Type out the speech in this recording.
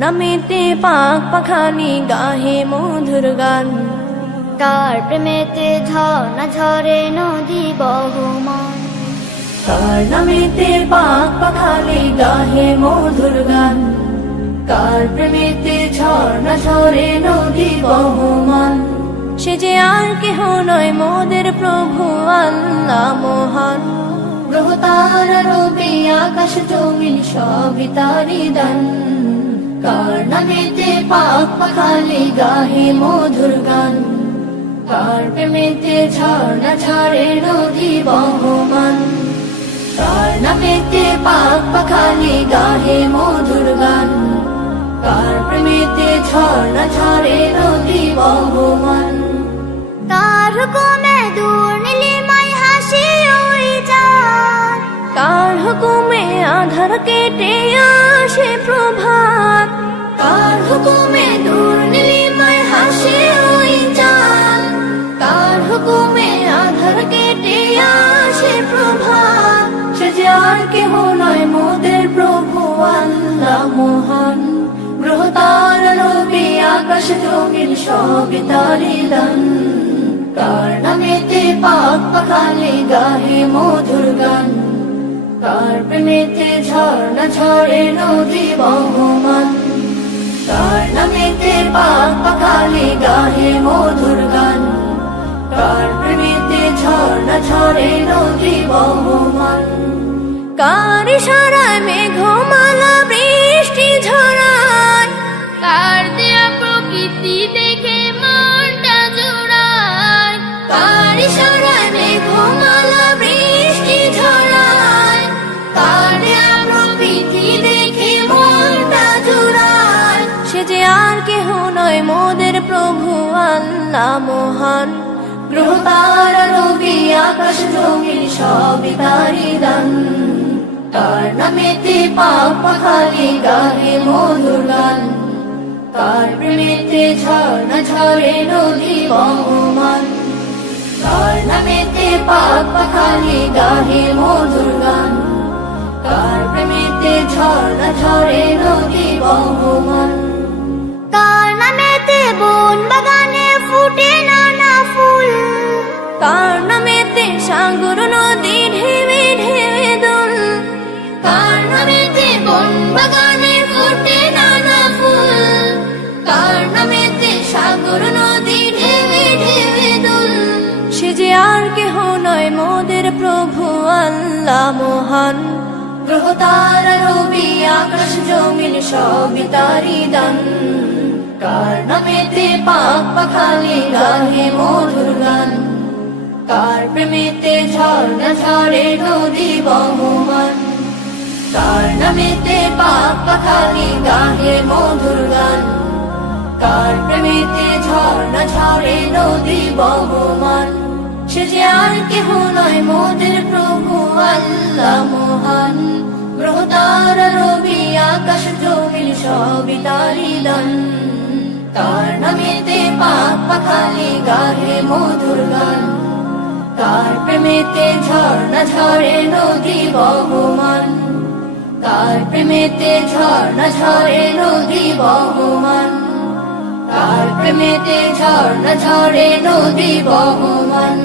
নামেতে পাক পাখালি গাহে মধুর গান, কার প্রেমেতে ঝর্ণা ঝরে নদী বহমান, কার নামেতে পাক পাখালি গাহে মধুর গান, কার প্রেমেতে ঝর্ণা ঝরে নদী বহমান। সে যে আর কেহ নয় মোদের প্রভু আল্লাহ মহান, গ্রহ তারা রবি আকাশ জমিন সবই তারি দান, কার নামেতে পাক পাখালি গাহে মধুর গান, কার প্রেমেতে ঝর্ণা ঝরে নদী বহমান, কার নামেতে পাক পাখালি গাহে মধুর গান, কার প্রেমেতে ঝর্ণা ঝরে নদী বহমান। কার হুকুমে দূর নীলিমায় হাসি ওই চাঁদ, কার হুকুমে আধার কেটে আসে প্রভাত, কার হুকুমে দূর নীলিমায় হাসি ওই চাঁদ, কার হুকুমে আধার কেটে আসে প্রভাত। সে যে আর কেহ নয় মোদের প্রভু আল্লাহ মহান, গ্রহ তারা রবি আকাশ জমিন সবই তারি দান, কার নামেতে পাক পাখালি গাহে মধুর গান, কার প্রেমেতে ঝর্ণা ঝরে নদী বহমান, কার নামেতে পাক পাখালি গাহে মধুর গান, কার প্রেমেতে ঝর্ণা ঝরে নদী বহমান। কার ইশারায় মেঘমালা বৃষ্টি ঝরায়, কার দেয়া প্রকৃতি দেখে মনটা জোড়ায়, কার ইশারায় মেঘমালা বৃষ্টি ঝরায়, কার দেয়া প্রকৃতি দেখে মনটা জুড়ায়। সে যে আর কেহ নয় মোদের প্রভু আল্লাহ মহান, গ্রহ তারা রবি আকাশ জমিন সবই তারি দান, কার নামেতে পাক পাখালি গাহে মধুর গান, কার প্রেমেতে ঝর্ণা ঝরে নদী বহমান, কার নামেতে পাক পাখালি গাহে মধুর গান, কার প্রেমেতে ঝর্ণা ঝরে নদী বহমান। কার নামেতে বন বাগানে ফুটে নানা ফুল, কার নামেতে সাগর নদী ঢেউে ঢেউে দোল, কার নামেতে বন বাগানে ফুটে নানা ফুল, কার নামেতে সাগর নদী ঢেউে ঢেউে দোল। সে যে আর কেহ নয় মোদের প্রভু আল্লাহ মহান, গ্রহ তারা রবি আকাশ জমিন সবই তারি দান, কার নামেতে পাক পাখালি গাহে মধুর গান, কার প্রেমেতে ঝর্ণা ঝরে নদী বহমান, কার নামেতে পাক পাখালি গাহে মধুর গান, কার প্রেমেতে ঝর্ণা ঝরে নদী বহমান। সে যে আর কেহ নয় মোদের প্রভু আল্লাহ মহান, গ্রহ তারা রবি আকাশ জমিন সবই তারি দান, কার নামেতে পাক পাখালি গাহে মধুর গান, কার প্রেমেতে ঝর্ণা ঝরে নদী বহমান, কার প্রেমেতে ঝর্ণা ঝরে নদী বহমান, কার প্রেমেতে ঝর্ণা ঝরে নদী বহমান।